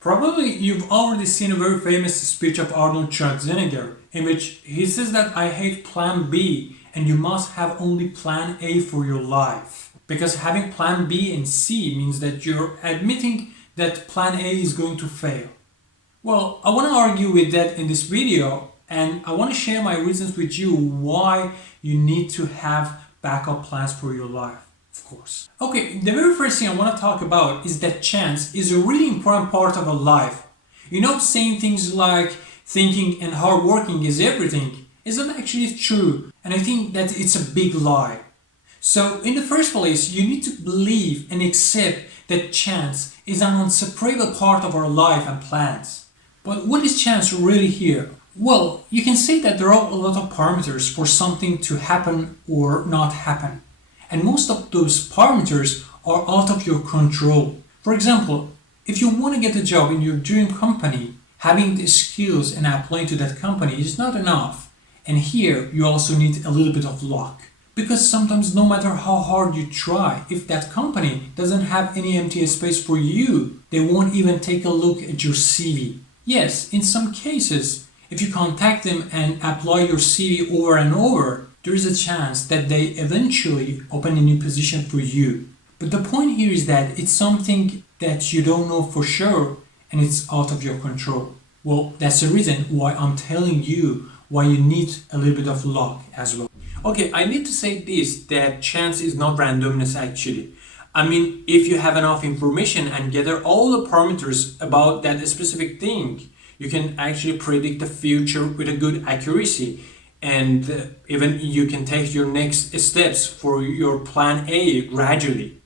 Probably you've already seen a very famous speech of Arnold Schwarzenegger in which he says that I hate plan B and you must have only plan A for your life. Because having plan B and C means that you're admitting that plan A is going to fail. Well, I want to argue with that in this video and I want to share my reasons with you why you need to have backup plans for your life. Of course. Okay, the very first thing I want to talk about is that chance is a really important part of a life. Saying things like thinking and hard working is everything isn't actually true, and I think that it's a big lie. So, in the first place, you need to believe and accept that chance is an inseparable part of our life and plans. But what is chance really here? Well, you can say that there are a lot of parameters for something to happen or not happen. And most of those parameters are out of your control. For example, if you want to get a job in your dream company, having the skills and applying to that company is not enough. And here you also need a little bit of luck. Because sometimes no matter how hard you try, if that company doesn't have any empty space for you, they won't even take a look at your CV. Yes, in some cases, if you contact them and apply your CV over and over, there is a chance that they eventually open a new position for you. But the point here is that it's something that you don't know for sure and it's out of your control. Well, that's the reason why I'm telling you why you need a little bit of luck as well. Okay, I need to say this, that chance is not randomness actually. I mean, if you have enough information and gather all the parameters about that specific thing, you can actually predict the future with a good accuracy. And even you can take your next steps for your plan A gradually.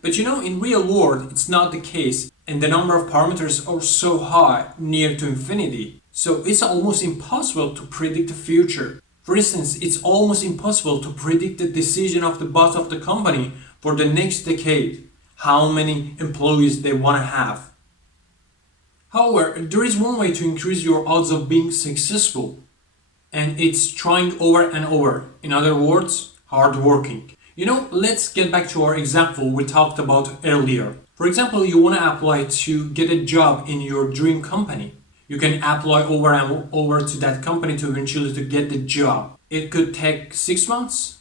But in real world, it's not the case. And the number of parameters are so high, near to infinity. So it's almost impossible to predict the future. For instance, it's almost impossible to predict the decision of the boss of the company for the next decade, how many employees they want to have. However, there is one way to increase your odds of being successful. And it's trying over and over. In other words, hard working. Let's get back to our example we talked about earlier. For example, you want to apply to get a job in your dream company. You can apply over and over to that company to eventually to get the job. It could take 6 months,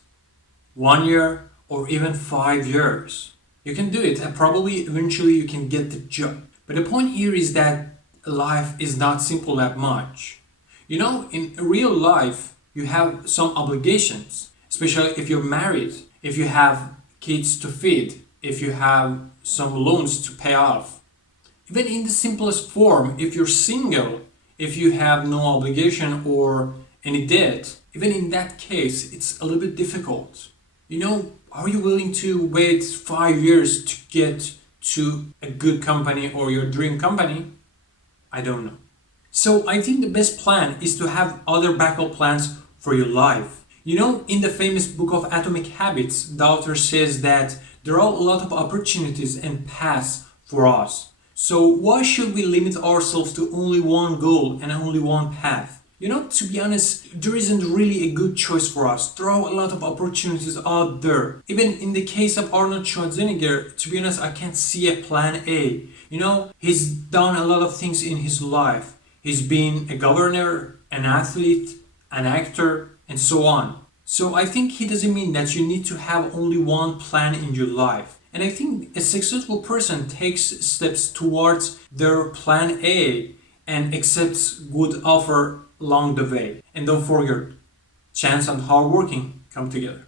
1 year, or even 5 years. You can do it and probably eventually you can get the job. But the point here is that life is not simple that much. In real life, you have some obligations, especially if you're married, if you have kids to feed, if you have some loans to pay off. Even in the simplest form, if you're single, if you have no obligation or any debt, even in that case, it's a little bit difficult. Are you willing to wait 5 years to get to a good company or your dream company? I don't know. So I think the best plan is to have other backup plans for your life. In the famous book of Atomic Habits, the author says that there are a lot of opportunities and paths for us. So why should we limit ourselves to only one goal and only one path? To be honest, there isn't really a good choice for us. There are a lot of opportunities out there. Even in the case of Arnold Schwarzenegger, to be honest, I can't see a plan A. He's done a lot of things in his life. He's been a governor, an athlete, an actor, and so on. So I think he doesn't mean that you need to have only one plan in your life. And I think a successful person takes steps towards their plan A and accepts good offer along the way. And don't forget, chance and hard working come together.